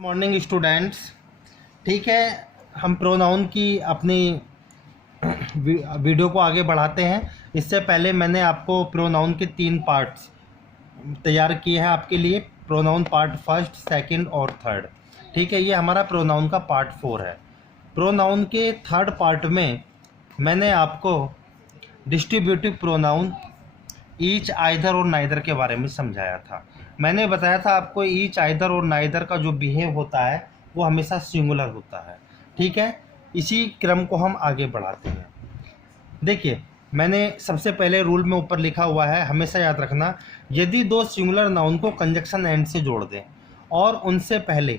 Morning students. ठीक है, हम प्रोनाउन की अपनी वीडियो को आगे बढ़ाते हैं। इससे पहले मैंने आपको प्रोनाउन के 3 पार्ट्स तैयार किए हैं आपके लिए। प्रोनाउन पार्ट फर्स्ट, सेकंड और थर्ड। ठीक है, ये हमारा प्रोनाउन का पार्ट 4 है। प्रोनाउन के थर्ड पार्ट में मैंने आपको डिस्ट्रीब्यूटिव प्रोनाउन ईच, आइदर और नाइदर के बारे में समझाया था। मैंने बताया था आपको ईच, आइदर और नाइदर का जो बिहेव होता है वो हमेशा सिंगुलर होता है। ठीक है, इसी क्रम को हम आगे बढ़ाते हैं। देखिए, मैंने सबसे पहले रूल में ऊपर लिखा हुआ है, हमेशा याद रखना, यदि दो सिंगुलर नाउन को कंजक्शन एंड से जोड़ दें और उनसे पहले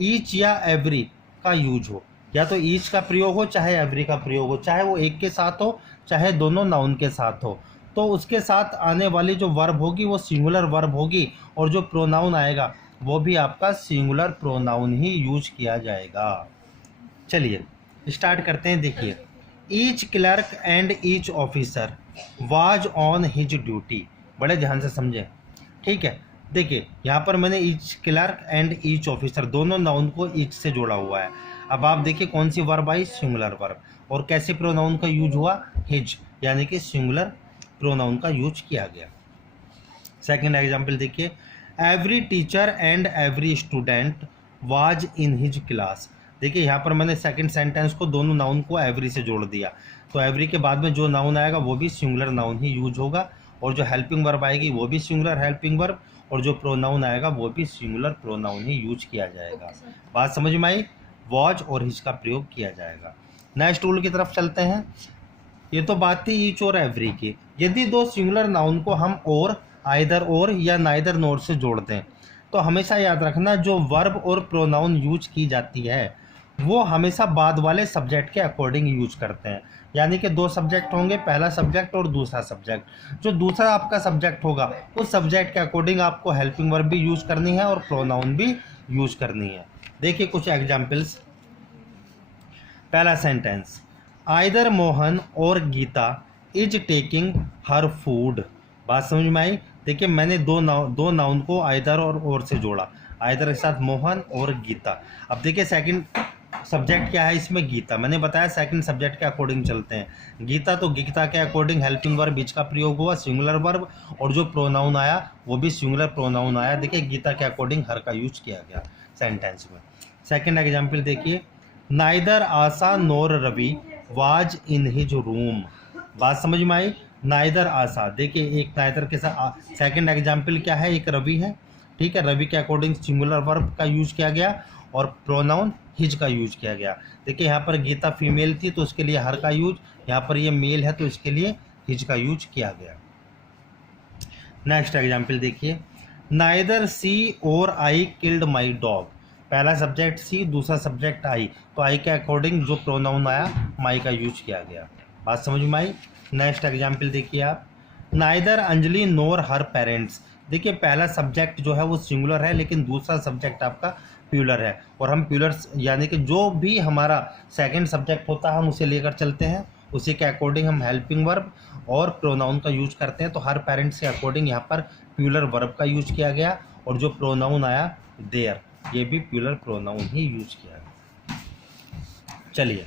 ईच या एवरी का यूज हो, या तो ईच का प्रयोग हो चाहे एवरी का प्रयोग हो, चाहे वो एक के साथ हो चाहे दोनों नाउन के साथ हो, तो उसके साथ आने वाली जो वर्ब होगी वो सिंगुलर वर्ब होगी और जो प्रोनाउन आएगा वो भी आपका सिंगुलर प्रोनाउन ही यूज किया जाएगा। चलिए स्टार्ट करते हैं। देखिए, each clerk and each officer was on his duty. बड़े ध्यान से समझें। ठीक है, देखिए यहाँ पर मैंने each clerk and each officer दोनों नाउन को ईच से जोड़ा हुआ है। अब आप देखिए कौन सी वर्ब आई, सिंगुलर वर्ब, और कैसे प्रोनाउन का यूज हुआ, हिज, यानी कि सिंगुलर प्रोनाउन का यूज किया गया। सेकंड एग्जांपल देखिए, every teacher and every student was in his class. देखिए यहाँ पर मैंने सेकंड सेंटेंस को, दोनों नाउन को एवरी से जोड़ दिया, तो एवरी के बाद में जो नाउन आएगा वो भी सिंगुलर नाउन ही यूज होगा, और जो हेल्पिंग वर्ब आएगी वो भी सिंगुलर हेल्पिंग वर्ब, और जो प्रोनाउन आएगा वो भी सिंगुलर प्रोनाउन ही यूज किया जाएगा। बात समझ में आई? वाज और हिज का प्रयोग किया जाएगा। नेक्स्ट रूल की तरफ चलते हैं। ये तो बात थी ईच और एवरी की। यदि दो सिंगुलर नाउन को हम और, आइदर और या नाइदर नोर से जोड़ दें, तो हमेशा याद रखना जो वर्ब और प्रोनाउन यूज की जाती है वो हमेशा बाद वाले सब्जेक्ट के अकॉर्डिंग यूज करते हैं। यानी कि 2 सब्जेक्ट होंगे, पहला सब्जेक्ट और दूसरा सब्जेक्ट। जो दूसरा आपका सब्जेक्ट होगा उस सब्जेक्ट के अकॉर्डिंग आपको हेल्पिंग वर्ब भी यूज करनी है और प्रोनाउन भी यूज करनी है। देखिए कुछ एग्जाम्पल्स। पहला सेंटेंस, आइदर मोहन और Geeta is taking her food. बात समझ में आई? देखिए मैंने दो नाउन को आइदर और से जोड़ा, आइदर के साथ मोहन और गीता। अब देखिए सेकंड सब्जेक्ट क्या है इसमें, गीता। मैंने बताया सेकंड सब्जेक्ट के अकॉर्डिंग चलते हैं। गीता, तो गीता के अकॉर्डिंग हेल्पिंग वर्ब बीच का प्रयोग हुआ, सिंगुलर वर्ब, और जो प्रोनाउन आया वो भी सिंगुलर प्रोनाउन आया। देखिए गीता के अकॉर्डिंग हर का यूज किया गया सेंटेंस में। सेकेंड एग्जाम्पल देखिए, neither Asha nor Ravi was in his room. बात समझ में आई? नाइदर आशा, देखिए एक नाइदर के साथ सेकंड एग्जाम्पल क्या है, एक रवि है। ठीक है, रवि के अकॉर्डिंग सिंगुलर वर्ब का यूज किया गया और प्रोनाउन हिज का यूज किया गया। देखिए यहाँ पर गीता फीमेल थी तो उसके लिए हर का यूज, यहाँ पर ये मेल है तो इसके लिए हिज का यूज किया गया। नेक्स्ट एग्जाम्पल देखिए, नाइदर सी और आई किल्ड माई डॉग। पहला सब्जेक्ट सी, दूसरा सब्जेक्ट आई, तो आई के अकॉर्डिंग जो प्रोनाउन आया माई का यूज किया गया। बात समझ में आई? नेक्स्ट एग्जाम्पल देखिए आप, नाइदर अंजलि नोर हर पेरेंट्स। देखिए पहला सब्जेक्ट जो है वो सिंगुलर है लेकिन दूसरा सब्जेक्ट आपका प्यूलर है, और हम प्यूलर यानी कि जो भी हमारा सेकंड सब्जेक्ट होता है हम उसे लेकर चलते हैं, उसी के अकॉर्डिंग हम हेल्पिंग वर्ब और प्रोनाउन का यूज करते हैं। तो हर पेरेंट्स के अकॉर्डिंग यहाँ पर प्यूलर वर्ब का यूज किया गया, और जो प्रोनाउन आया देयर, ये भी प्यूलर प्रोनाउन ही यूज किया गया। चलिए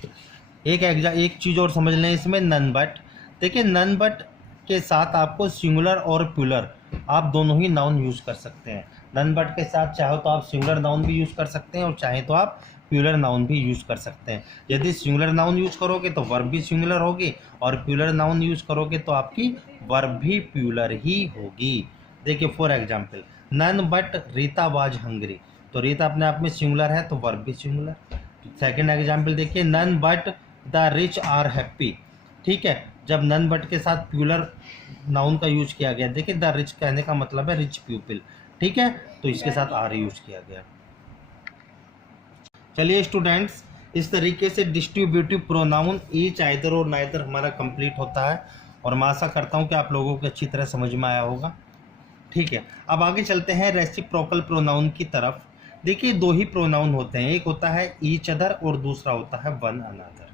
एक चीज़ और समझ लें इसमें, नन बट। देखिए नन बट के साथ आपको सिंगुलर और प्यूलर आप दोनों ही नाउन यूज कर सकते हैं। नन बट के साथ चाहो तो आप सिंगुलर नाउन भी यूज कर सकते हैं और चाहे तो आप प्यूलर नाउन भी यूज कर सकते हैं। यदि सिंगुलर नाउन यूज करोगे तो वर्ब भी सिंगुलर होगी, और प्यूलर नाउन यूज करोगे तो आपकी वर्ब भी प्यूलर ही होगी। देखिए for example, none but Rita was hungry, तो रीता अपने आप में सिंगुलर है तो वर्ब भी सिंगुलर। सेकेंड एग्जाम्पल देखिए, none but the rich are happy. ठीक है, जब नन बट के साथ प्यूलर नाउन का यूज किया गया, देखिए द रिच कहने का मतलब है रिच पीपल। ठीक है, तो इसके साथ आर यूज किया गया। चलिए स्टूडेंट्स, इस तरीके से डिस्ट्रीब्यूटिव प्रोनाउन ईच, आइदर और नाइदर हमारा कंप्लीट होता है, और मैं आशा करता हूँ कि आप लोगों को अच्छी तरह समझ में आया होगा। ठीक है, अब आगे चलते हैं रेसिप्रोकल प्रोनाउन की तरफ। देखिए 2 ही प्रोनाउन होते हैं, एक होता है ईच अदर और दूसरा होता है वन अनदर।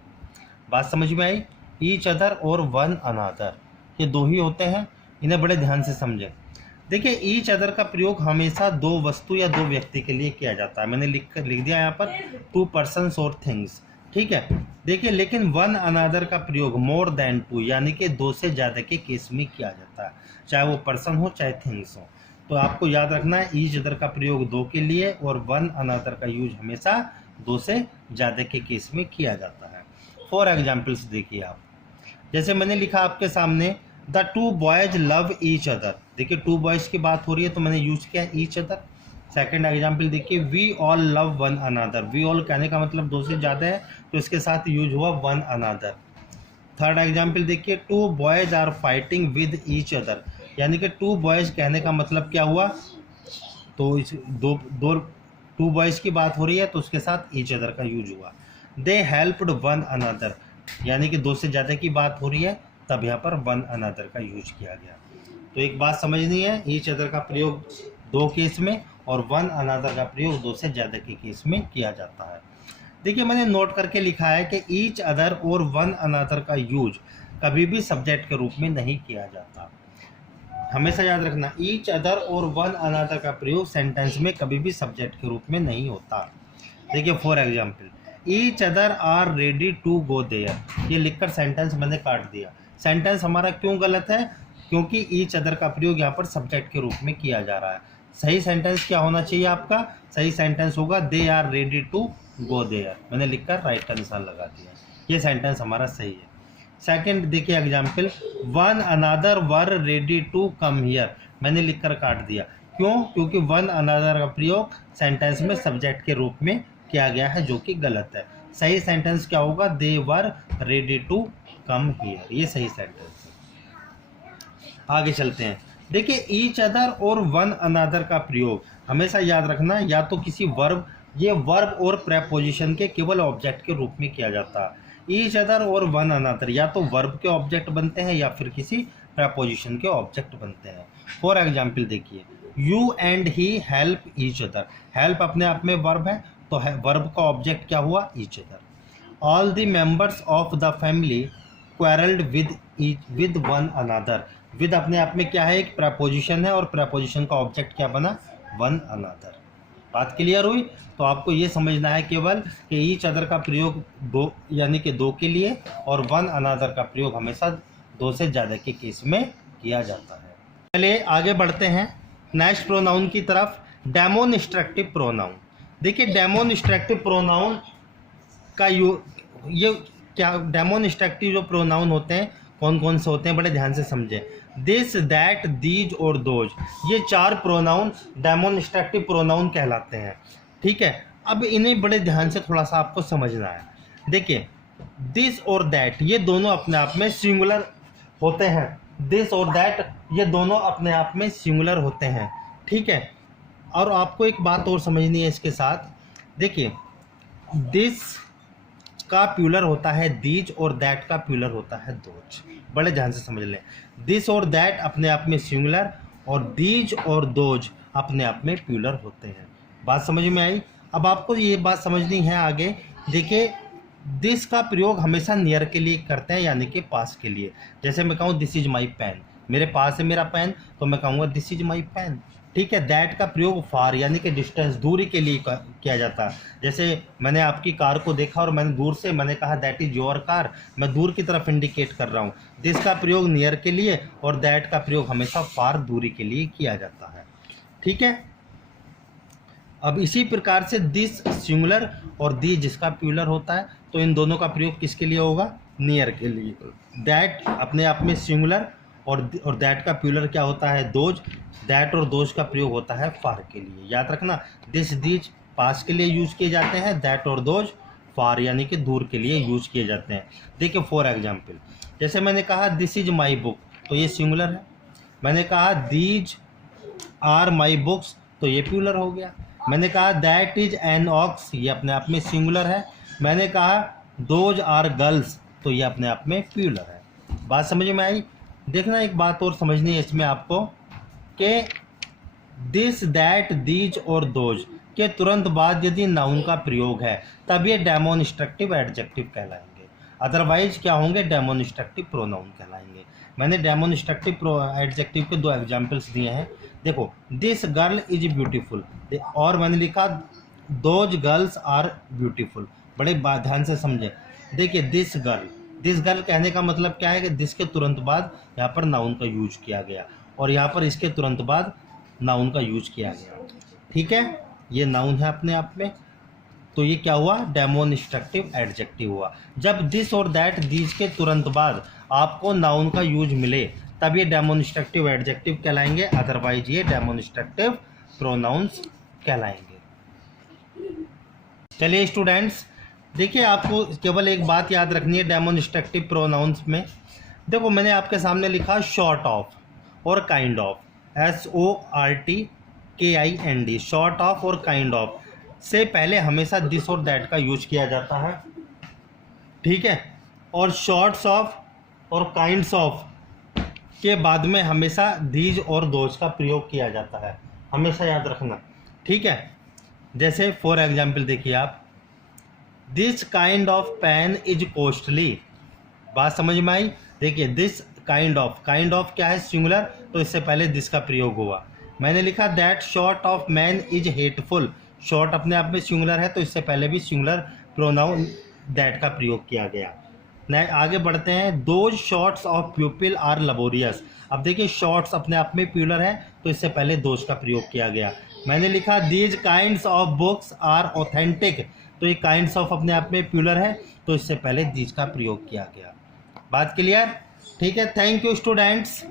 बात समझ में आई? ईच अदर और वन अनदर, ये 2 ही होते हैं, इन्हें बड़े ध्यान से समझें। देखिए ईच अदर का प्रयोग हमेशा दो वस्तु या दो व्यक्ति के लिए किया जाता है। मैंने लिख दिया यहाँ पर टू पर्सन्स और थिंग्स, ठीक है। देखिए लेकिन वन अनदर का प्रयोग मोर देन टू यानी कि दो से ज़्यादा के केस में किया जाता है, चाहे वो पर्सन हो चाहे थिंग्स हो। तो आपको याद रखना है ईच अदर का प्रयोग दो के लिए और वन अनदर का यूज हमेशा दो से ज़्यादा के केस में किया जाता है। फॉर एग्जाम्पल्स देखिए आप, जैसे मैंने लिखा आपके सामने the two boys love each other. देखिए टू बॉयज की बात हो रही है तो मैंने यूज किया ईच अदर। सेकंड एग्जाम्पल देखिए we all love one another. We all कहने का मतलब दो से ज़्यादा है तो इसके साथ यूज हुआ वन अनदर। थर्ड एग्जाम्पल देखिए two boys are fighting with each other, यानी कि टू बॉयज कहने का मतलब क्या हुआ, तो इस दो टू बॉयज की बात हो रही है तो उसके साथ ईच अदर का यूज हुआ। दे हेल्प्ड वन अनदर, यानी कि दो से ज़्यादा की बात हो रही है तब यहाँ पर वन अनदर का यूज किया गया। तो एक बात समझनी है, ईच अदर का प्रयोग दो केस में और वन अनदर का प्रयोग दो से ज़्यादा के केस में किया जाता है। देखिए मैंने नोट करके लिखा है कि ईच अदर और वन अनदर का यूज कभी भी सब्जेक्ट के रूप में नहीं किया जाता। हमेशा याद रखना ईच अदर और वन अनदर का प्रयोग सेंटेंस में कभी भी सब्जेक्ट के रूप में नहीं होता। देखिए for example each other are ready to go there, ये लिखकर सेंटेंस मैंने काट दिया। सेंटेंस हमारा क्यों गलत है, क्योंकि ईच अदर का प्रयोग यहाँ पर सब्जेक्ट के रूप में किया जा रहा है। सही सेंटेंस क्या होना चाहिए आपका, सही सेंटेंस होगा they are ready to go there. मैंने लिखकर राइट आंसर लगा दिया, ये सेंटेंस हमारा सही है। सेकंड देखिए example one another were ready to come here, मैंने लिखकर काट दिया। क्यों, क्योंकि वन अनदर का प्रयोग सेंटेंस में सब्जेक्ट के रूप में किया गया है जो कि गलत है। सही सेंटेंस क्या होगा, they were ready to come here, ये सही सेंटेंस है। आगे चलते हैं। देखिए ईच अदर और वन अनदर का प्रयोग हमेशा याद रखना या तो किसी वर्ब, ये वर्ब और प्रेपोजिशन के केवल ऑब्जेक्ट के रूप में किया जाता है। ईच अदर और वन अनदर या तो वर्ब के ऑब्जेक्ट बनते हैं या फिर किसी प्रेपोजिशन के ऑब्जेक्ट बनते हैं। फॉर एग्जाम्पल देखिए you and he help each other, help अपने आप में वर्ब है तो वर्ब का ऑब्जेक्ट क्या हुआ, each other. All the members of the family quarrelled with one another, with अपने आप में क्या है, एक प्रेपोजिशन है और प्रेपोजिशन का ऑब्जेक्ट क्या बना, वन अनदर। बात क्लियर हुई। तो आपको ये समझना है केवल कि ईच अदर का प्रयोग दो यानी कि दो के लिए और वन अनदर का प्रयोग हमेशा दो से ज़्यादा के केस में किया जाता है। चलिए आगे बढ़ते हैं नेक्स्ट प्रोनाउन की तरफ, डेमोनिस्ट्रक्टिव प्रोनाउन। देखिए डेमोनिस्ट्रक्टिव प्रोनाउन का ये क्या, डेमोनिस्ट्रक्टिव जो प्रोनाउन होते हैं कौन कौन से होते हैं, बड़े ध्यान से समझें। दिस दैट दीज और दोज, ये चार प्रोनाउन डेमोनिस्ट्रक्टिव प्रोनाउन कहलाते हैं, ठीक है। अब इन्हें बड़े ध्यान से थोड़ा सा आपको समझना है। देखिए दिस और दैट ये दोनों अपने आप में सिंगुलर होते हैं, दिस और दैट ये दोनों अपने आप में सिंगुलर होते हैं, ठीक है। और आपको एक बात और समझनी है इसके साथ, देखिए दिस का प्यूलर होता है दीज और दैट का प्यूलर होता है दोज, बड़े ध्यान से समझ लें। दिस और दैट अपने आप में सिंगुलर और दीज और दोज अपने आप में प्यूलर होते हैं। बात समझ में आई। अब आपको ये बात समझनी है आगे। देखिए दिस का प्रयोग हमेशा नियर के लिए करते हैं यानी कि पास के लिए। जैसे मैं कहूँ दिस इज माई पेन, मेरे पास है मेरा पेन तो मैं कहूँगा दिस इज माई पेन, ठीक है। दैट का प्रयोग फार यानी कि डिस्टेंस, दूरी के लिए किया जाता है। जैसे मैंने आपकी कार को देखा और मैंने दूर से मैंने कहा दैट इज योर कार, मैं दूर की तरफ इंडिकेट कर रहा हूँ। दिस का प्रयोग नियर के लिए और दैट का प्रयोग हमेशा फार, दूरी के लिए किया जाता है, ठीक है। अब इसी प्रकार से दिस सिंगुलर और दी जिसका प्यूलर होता है तो इन दोनों का प्रयोग किसके लिए होगा, नियर के लिए। दैट अपने आप में सिंगुलर और दैट का प्यूलर क्या होता है, दोज। दैट और दोज का प्रयोग होता है फार के लिए। याद रखना दिस दीज पास के लिए यूज किए जाते हैं, दैट और दोज फार यानी कि दूर के लिए यूज किए जाते हैं। देखिए फॉर एग्जाम्पल जैसे मैंने कहा दिस इज माई बुक तो ये सिंगुलर है, मैंने कहा दीज आर माई बुक्स तो ये प्यूलर हो गया। मैंने कहा दैट इज एन ऑक्स, ये अपने आप में सिंगुलर है। मैंने कहा दोज आर गर्ल्स तो ये अपने आप में प्यूलर है। बात समझ में आई। देखना एक बात और समझनी है इसमें आपको कि दिस दैट दीज और दोज के तुरंत बाद यदि नाउन का प्रयोग है तब ये डेमोनिस्ट्रक्टिव एडजेक्टिव कहलाएंगे, अदरवाइज क्या होंगे, डेमोनिस्ट्रक्टिव प्रोनाउन कहलाएंगे। मैंने डेमोन्स्ट्रक्टिव एडजेक्टिव के 2 एग्जाम्पल्स दिए हैं। देखो, दिस गर्ल इज ब्यूटीफुल, और मैंने लिखा दोज गर्ल्स आर ब्यूटीफुल। बड़े ध्यान से समझे। देखिए, दिस गर्ल कहने का मतलब क्या है कि दिस के तुरंत बाद यहाँ पर नाउन का यूज किया गया, और यहाँ पर इसके तुरंत बाद नाउन का यूज किया गया। ठीक है, ये नाउन है अपने आप में, तो ये क्या हुआ, डेमोन्स्ट्रक्टिव एडजेक्टिव हुआ। जब दिस और दैट, दीज के तुरंत बाद आपको नाउन का यूज मिले तब ये डेमोन्स्ट्रक्टिव एडजेक्टिव कहलाएंगे, अदरवाइज ये डेमोन्स्ट्रक्टिव प्रोनाउंस कहलाएंगे। चलिए स्टूडेंट्स, देखिए आपको केवल एक बात याद रखनी है डेमोन्स्ट्रक्टिव प्रोनाउंस में। देखो, मैंने आपके सामने लिखा शॉर्ट ऑफ और kind of, SORTKIND, short of और काइंड ऑफ से पहले हमेशा दिस और दैट का यूज किया जाता है। ठीक है, और शॉर्ट्स ऑफ और काइंड्स ऑफ के बाद में हमेशा दीज और दोज का प्रयोग किया जाता है, हमेशा याद रखना। ठीक है, जैसे फॉर एग्जाम्पल देखिए आप, this kind of pen is costly. बात समझ में आई? देखिए, दिस काइंड ऑफ क्या है, सिंगुलर, तो इससे पहले दिस का प्रयोग हुआ। मैंने लिखा that short of man is hateful, short अपने आप में सिंगुलर है, तो इससे पहले भी सिंगुलर प्रोनाउन दैट का प्रयोग किया गया। आगे बढ़ते हैं, those sorts of pupil are laborious. अब देखिए, शॉर्ट्स अपने आप में प्यूलर है, तो इससे पहले दोज का प्रयोग किया गया। मैंने लिखा these kinds of books are authentic, तो ये काइंड्स ऑफ अपने आप में प्यूलर है, तो इससे पहले दीज का प्रयोग किया गया। बात क्लियर? ठीक है, थैंक यू स्टूडेंट्स।